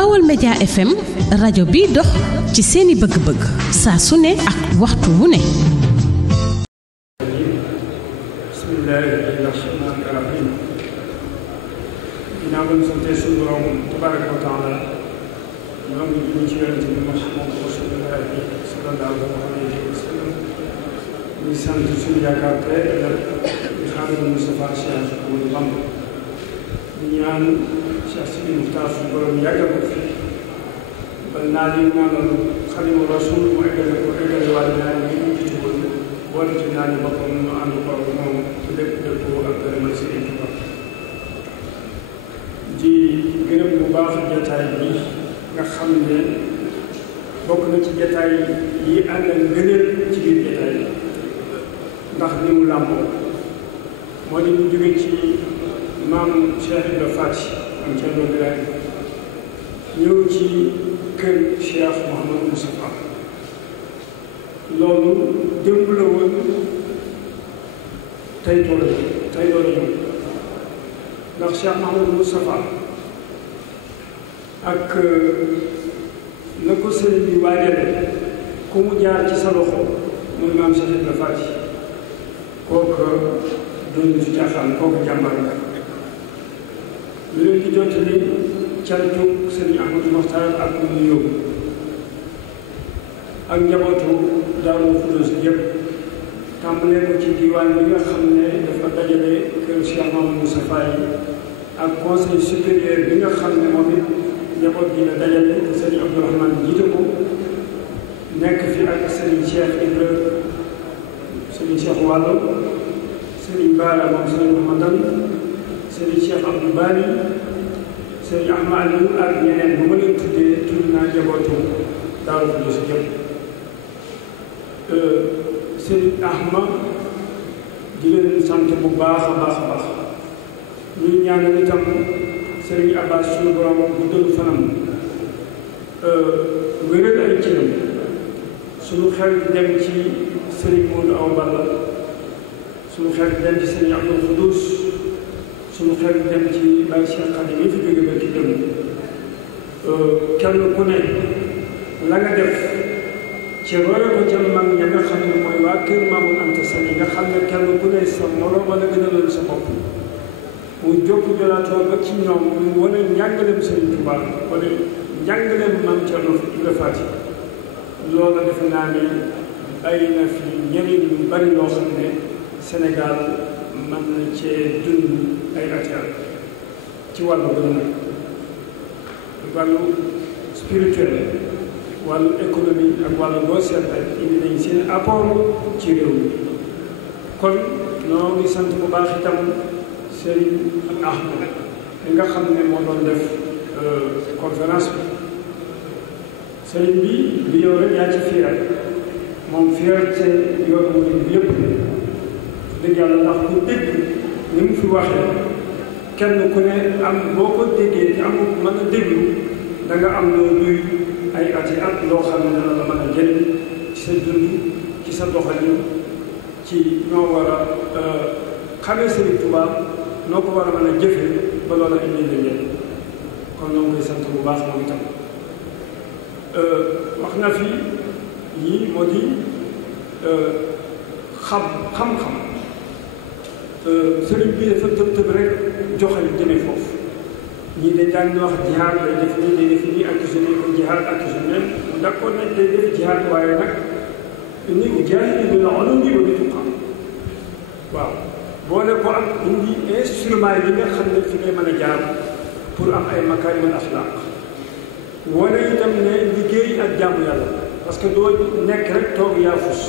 Bawol Média FM rajo bi dox ci seeni bëgg-bëgg saa su ne ak waxtu wu ne. ginnaaw ba ñu santee suñu borom tabaraka wa taala ñoo ngi ñu ci yonente bi Muhammad Rasulullahi sallallahu alayhi wa sallam ñu sant suñu yaakaar tey ëllëg di Xaadimu Mustafaa Cheikh Ahmadou Bamba ñu ñaan Cheikh Sidi Muxtaar suñu borom yàggal ko fi ba naa li ñaanal Xaadimu Rasuul mu eggale waaye naa li ñu jiitu woon boole ci naa ni boppam ñu ànd ko moom lépp dëppoo ak gërëmal si di gërëm bu baax jataay bi nga xam ne bokk na ci jataay yi ànd ak ngëneel ci biir jataay ndax ni mu làmboo moo di ñu jóge ci maam Cheikh Ibra Faty am Thierno Birahim ñëw ci kër Cheikh Mouhamadou Moustapha loolu démb la woon tey doole ñëw ndax Cheikh Mouhamadou Moustapha ak na ko sëriñ bi waajale ku mu jaar ci sa loxo muy maam Cheikh Ibra Faty kooku doon ci caaxaan kooku jàmbar la lu leen di jottali cantu sëriñ Ahmadou Mokhtar ak mu nu yóbbu ak njabootu Daaru Xudoos yëpp tàmbalee ko ci diwaan bi nga xam ne dafa dajale kër Cheikh Mouhamadou Moustapha yi ak conseil supérieur bi nga xam ne moom it njaboot gi la dajale te sëriñ Abdourahmane jiite ko nekk fi ak sëriñ Cheikh Ibra sëriñ Cheikh Wallo sëriñ Baara moom sëriñ Mouhamadou sëriñ Cheikh Abdou Bari sëriñ Ahmad Aliou ak ñeneen bu ma leen tuddee tudd naa njabootu Daaru Xudoos yëpp sëriñ Ahmad di leen sant bu baax a baax a baax ñuy ñaanal itam sëriñ Abbas suñu borom guddal fanam wéral ay cëram suñu xel dem ci sëriñ Modou Awa Balla suñu xel dem ci sëriñ Abdou Khoudous suñu xel dem ci Baye Cheikh Khadim yi fi jóge ba ci dem kenn ku ne la nga def ci roye ko ca mag ña nga xam ne mooy waa kër Mamoun Anta Sali nga xam ne kenn ku ne sa morom wala gën a loolu sa bopp mu jokk jolaatoo ba ci ñoom ñu wane njàngaleem Sëriñ Tuubaa wala njàngaleem Maam Cerno Ibra Faty loola defe naa ne bàyyi na fi ñeneen ñu bari loo xam ne Sénégal mën na cee dund ay atial ci wàllu gën nag wàllu spirituel wàllu économie ak wàllu boo seet rek indi nañ seen apport ci réew mi kon noo ngi sant bu baax itam Serigne Ahmad li nga xam ne moo doon def conférence bi Serigne bi yow rek yaa ci fier moom fierté yoon murid bi yëpp dëgg yàlla ndax ku dégg ni mu fi waxee kenn ku ne am boo ko déggee te amul mën a déglu da nga am loo duy ay at yi at loo xam ne dana la mën a jëriñ ci sa dund ci sa doxalin ci ñoo war a xamee Serigne Touba noo ko war a mën a jëfee ba loola indi la njëriñ kon ñoo ngi koy sant bu baax moom itam wax na fi yii moo di xam-xam sëriñ bi dafa tëb rek joxe jëmee foofu ñii dañ daan wax jihaad day def nii day def nii accusé ko jihaad accusé mu d'accord nañ day def jihaad waaye nag ni ujaahidu bil ulumi wa bit-tuqaa waaw boole ko ak indi instrument yi nga xam ne fi ngay mën a jaar pour am ay makaarimul axlaaq wala itam ne liggéey ak jaamu yàlla parce que doo nekk rek toog yaafus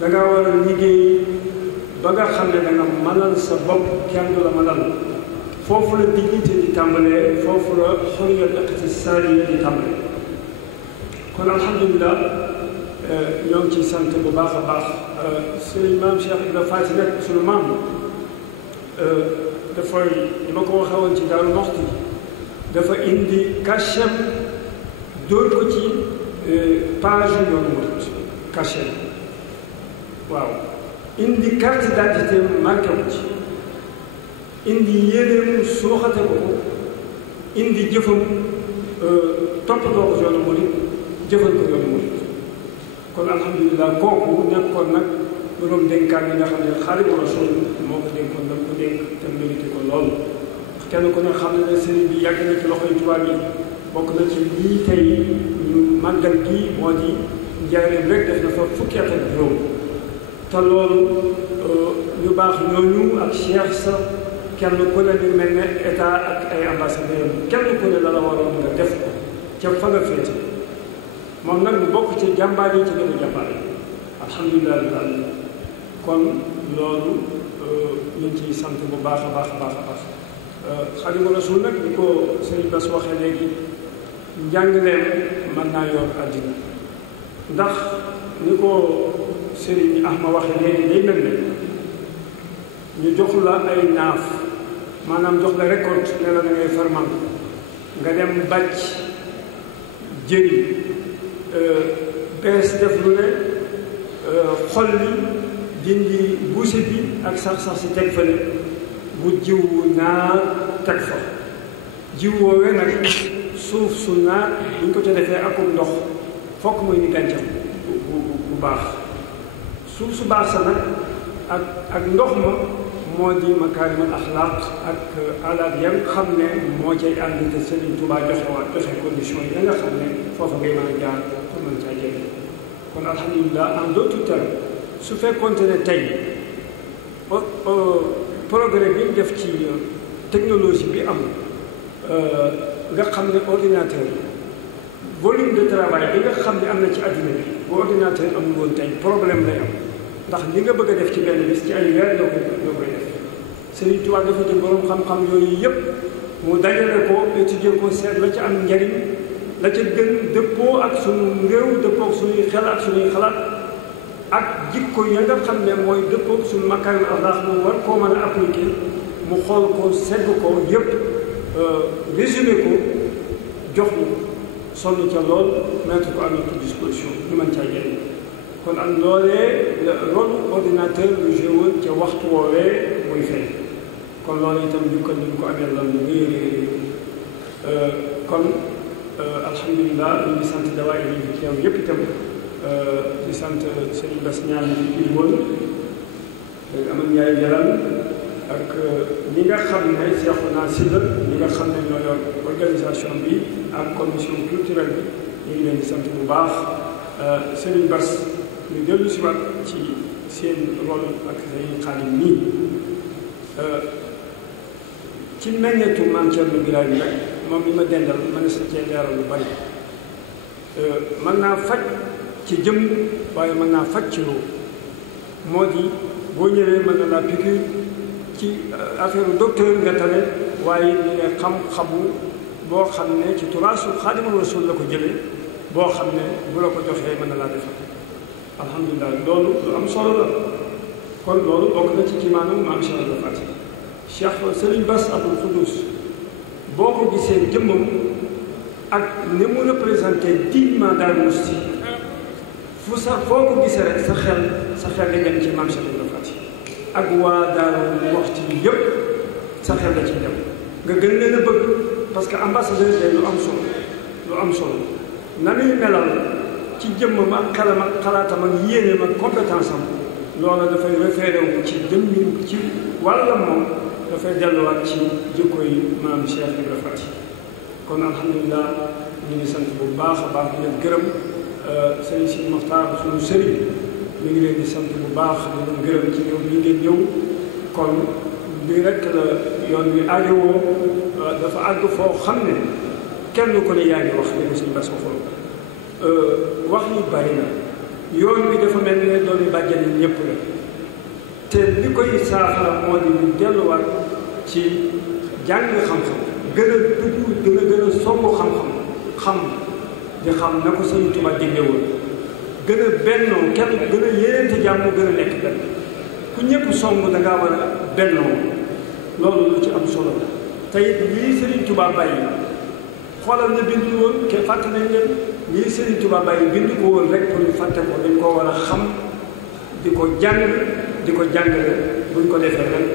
da ngaa war a liggéey ba nga xam ne da nga mënal sa bopp kenn du la mënal foofu la dignité di tàmbalee foofu la xurriyatul iqtisaadiyya di tàmbalee kon alhamdulilah ñoo ngi ciy sant bu baax a baax sëriñ maam Cheikh Ibra Faty nag suñu maam dafay li ma ko waxee woon ci Daaru Muxti dafa indi cachet dóor ko ci page yoonu murit cachet waaw indi carte d'identité marqué wu ci indi yéeneem suuxate ko indi jëfam toppatoo ko yoonu murit jëfal ko yoonu murit kon alhamdulilah kooku nekkoon nag borom dénkaan yi nga xam ne Xaadimu Rasuul moo ko dénkoon dam ko dénk te mérité ko lool kenn ku ne xam ne sëriñ bi yàgg na ci loxoy tubaab yi bokk na ci lii tey ñu màggal gi moo di njaareem rek def na fa fukki at ak juróom te loolu ñu baax ñooñu ak cheikh sa kenn ku ne ni mel ne état ak ay ambassadeur kenn ku ne la la waroon nga def ko ca fa nga féete moom nag mu bokk ci jàmbaar yi ci gën a jàmbaar yi alhamdulilah daal kon loolu ñu ngi ciy sant bu baax a baax a baax a baax Xaadimu Rasuul nag ni ko sëriñ Bass waxee léegi njàngaleem mën naa yor àddina ndax ni ko sëriñ Ahma waxee léegi day mel ne ñu jox la ay naaf maanaam jox la récolte ne la da ngay farman nga dem bàcc jëri bees def lu ne xolli dindi buuse bi ak sax si teg fële bu jiw naa teg fa jiw woowee nag suuf su naat buñ ko ca defee akum ndox fokk muy ni gàncax bu baax suuf su baax sa nag ak ndox ma moo di makaarimal axlaaq ak alaat yan xam ne moo cay ànd te Sëriñ Tuubaa joxe condition yi nga xam ne foofa ngay mën a jaar pour mën caa jege kon alhamdulilah en d'autres termes su fekkoonte ne tey progrès bi def ci technologie bi am nga xam ne ordinateur volume de travail bi nga xam ne am na ci àddina bi bu ordinateur amul woon tey problème lay am ndax li nga bëgg a def ci benn bis ci ay weer doo koy def Sëriñ Tuubaa dafa jël borom xam-xam yooyu yëpp mu dajale ko étudier ko seet la ca am njariñ la ca gën dëppoo ak suñu réew dëppoo ak suñuy xel ak suñuy xalaat ak jikko ya nga xam ne mooy dëppoo ak suñu makaarim axlaaq mu war koo mën a appliquer mu xool ko segg ko yëpp résumé ko jox ñu sonn ca lool mettre ko à notre disposition ñu mën caa jëriñ kon ak loolee rôle ordinateur lu joué ca waxtu woowee muy fay kon loolu itam ñu ko amee lan lu réy kon alhamdulilah ñu ngi sant dawaay yi fi teew yëpp itam di sant Serigne Bass ñaan yi fi woon amal ñaay jalan ak ñi nga xam ne Cheikhouna Sylla ñi nga xam ne ñoo yor organisation bi ak commission culturelle bi ñu ngi leen di sant bu baax Serigne Bass ñu dellu si waat ci seen rôle ak seen xaalim nii ci meññetu Maam Cerno Birahim rek moom mi ma dendal mën na sa cee leeral lu bari mën naa faj ci jëm waaye mën naa faj ci loo moo di boo ñëwee mën na laa piqûre ci affaire docteur nga tane waaye ñu ne xam-xamu boo xam ne ci turaasu Xaadimu Rasuul la ko jëlee boo xam ne bu la ko joxee mën na laa defal alhamdulilah loolu lu am solo la kon loolu bokk na ci kiimaanu maam Cheikh Ibra Faty Cheikh Serigne Bass Abdou Khoudous boo ko gisee jëmmam ak ni mu représenté dignement Daaru Musti fu sa foo ko gisee rek sa xel nga dem ci maam Cheikh Ibra Faty ak waa Daaru Musti yëpp sa xel la ciy dem nga gën leen a bëgg parce que ambassadeur day lu am solo na muy melal ci jëmmam ak xelam ak xalaatam ak yéeneem ak compétence am loolu dafay référé wu ci jëmmi ci wàllam moom dafay delluwaat ci jikko yi maam Cheikh Ibra Faty kon alhamdulilah ñu ngi sant bu baax a baax di leen gërëm sëriñ si Moxtaar suñu sëriñ mi ngi leen di sant bu baax di leen gërëm ci ñëw bi ngeen ñëw kon lii rek la yoon wi aajowoo dafa àgg foo xam ne kenn ku ne yaa ngi wax li ko suñu Bass waxoon wax yi bari na yoon wi dafa mel ne doomi bàjjen yi ñëpp la te li koy saafara moo di ñu delluwaat ci jàng xam-xam gën a dugg gën a somb xam di xam na ko Sëriñ Tuubaa digle woon gën a bennoo kenn gën a yéeneente jàmm gën a nekk benn ku ñëpp somb da ngaa war a bennoo loolu lu ci am solo te it lii Sëriñ Tuubaa bàyyi xoolal na bindu woon ke fàtte nañ leen lii Sëriñ Tuubaa bàyyi bind ko woon rek pour ñu fàtte ko dañ koo war a xam di ko jàng di ko jàngale buñ ko defee rek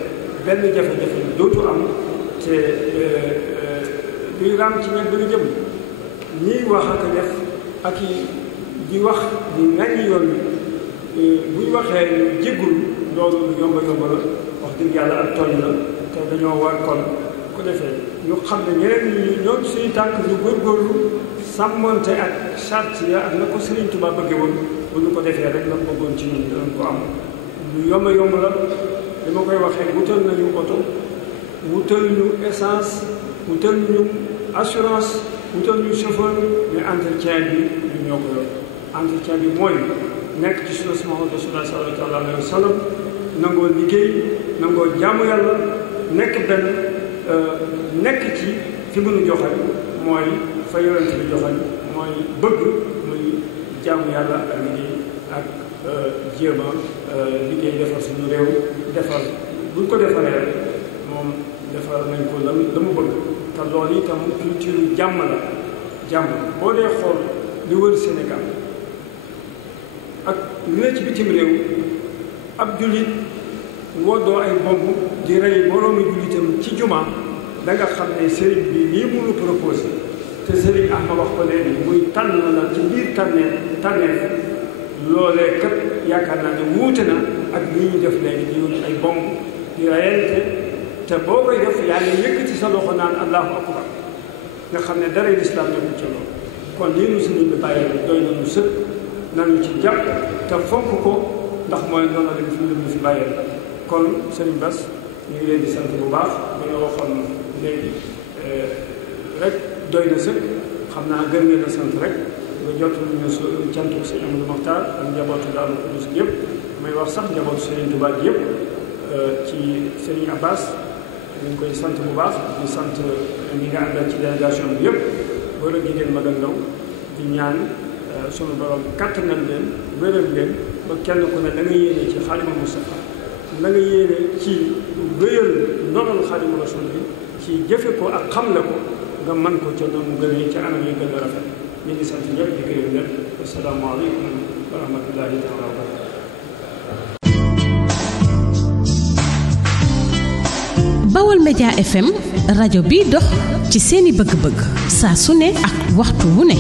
benn jafe-jafe dootu am te luy raam ci ñett bi nga jëm ñiy wax ak def ak di wax di ŋaññi yoon bu ñu waxee ñu jéggul loolu lu yomba yomba la wax dëgg yàlla ak tooñ la te dañoo war kon ko defee ñu xam ne ñeneen ñi ñoom suñu tànk ñu góorgóorlu sàmmonte ak charte ya ak na ko Serigne Touba bëggee woon bu ñu ko defee rek la bëggoon ci ñun danañ ko am lu yomba yomb la li ma koy waxee wutal nañu oto wutal ñu essence wutal ñu assurance wutal ñu chauffeur mais entretien bi ñu ñoo ko yor entretien bi mooy nekk ci sunna Muhammad Rasulullah sallallahu alayhi wa sallam nangoo liggéey nangoo jaamu yàlla nekk benn nekk ci fi mënu joxal mooy fa yonent bi joxal mooy bëgg muy jaamu yàlla ak liggéey ak jéem a liggéey defar suñu réew defar buñ ko defaree rek moom defar nañ ko la mu bëgg te loolu itam culture jàmm la jàmm boo dee xool li wër Sénégal ak li ne ci bitim réew ab jullit woddoo ay bomb di rey moroomi jullitam ci juma da nga xam ne sëriñ bi lii mu nu proposé te sëriñ Ahmad wax ko léegi muy tànn na ci biir tànneef loolee kat yaakaar naa ne wuute na ak li ñu def léegi di wut ay bomb di reyante te boo koy def yaa ngi yëkkati sa loxo naan allahu akbar nga xam ne dara lislaam nekkul ci loolu kon lii nu sëriñ bi bàyyee doy nañu sëkk nañu ci jàpp te fonk ko ndax mooy noonu la fi mu fi bàyyee kon sëriñ Bass ñu ngi leen di sant bu baax ba nga waxoon léegi rek doy na sëkk xam naa gën ngeen a sant rek nga jot ñu cantu sëñ Amadou Mokhtar ak njabootu Daaru Xudoos yëpp may wax sax njabootu Sëriñ Tuubaa yëpp ci Sëriñ Abbas ñu ngi koy sant bu baax di sant ñi nga àndal ci délégation bi yëpp góor ak jigéen mag ak ndaw di ñaan sunu borom kattanal leen wéral leen ba kenn ku ne da nga yéene ci Xaadimu Mustafaa la nga yéene ci wéyal ndonal Xaadimu Rasuul bi ci jëfe ko ak xamle ko nga mën ko ca noonu gënee ci anam yi gën a rafet ñu ngi sant ñëpp di gërëm ñëpp asalaamaaleykum wa rahmatullahi taala wa barakatu. Baol Média FM rajo bi dox ci seeni bëgg-bëgg saa su ne ak waxtu wu ne.